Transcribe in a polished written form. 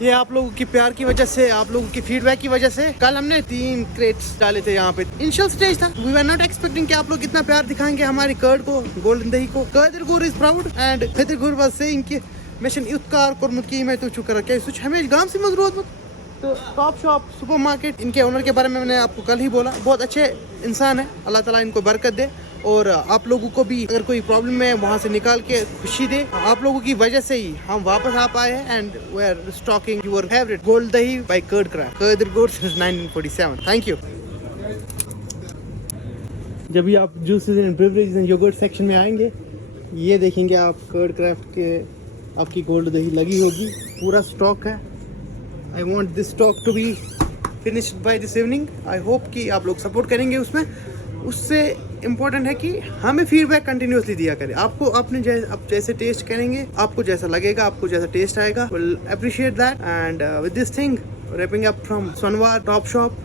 ये आप लोगों की प्यार की वजह से, आप लोगों की फीडबैक की वजह से कल हमने 3 क्रेट्स डाले थे यहाँ पे। इनिशियल स्टेज था, वी वर नॉट एक्सपेक्टिंग कि आप लोग इतना प्यार दिखाएंगे हमारी कर्ड को, गोल्डन दही को। कर्दर गुर इज प्राउड एंड खदर गुर वाज सेइंग कि मेशन इफ्तार कोरमुत की मैं तो चुकर क्या सुच हमें गांव से मजरूत मत। तो टॉप शॉप सुपर मार्केट, इनके ओनर के बारे में मैंने आपको कल ही बोला, बहुत अच्छे इंसान है, अल्लाह ताला इनको बरकत दे। और आप लोगों को भी अगर कोई प्रॉब्लम है वहाँ से निकाल के खुशी दे। आप लोगों की वजह से ही हम वापस आ पाए हैं and we are stocking your favourite gold dahi by curd craft, curder good since 1947। Thank you. जब भी आप juices and beverages and yogurt section में आएंगे, ये देखेंगे आप कर्ड क्राफ्ट के आपकी गोल्ड दही लगी होगी, पूरा स्टॉक है। I want this stock to be finished by this evening. I hope कि आप लोग सपोर्ट करेंगे उसमें। उससे इम्पोर्टेंट है कि हमें फीडबैक कंटिन्यूसली दिया करें। आपको अपने आप जैसे टेस्ट करेंगे, आपको जैसा लगेगा, आपको जैसा टेस्ट आएगा, will appreciate that. And with this thing, wrapping up from Swanwar Top Shop,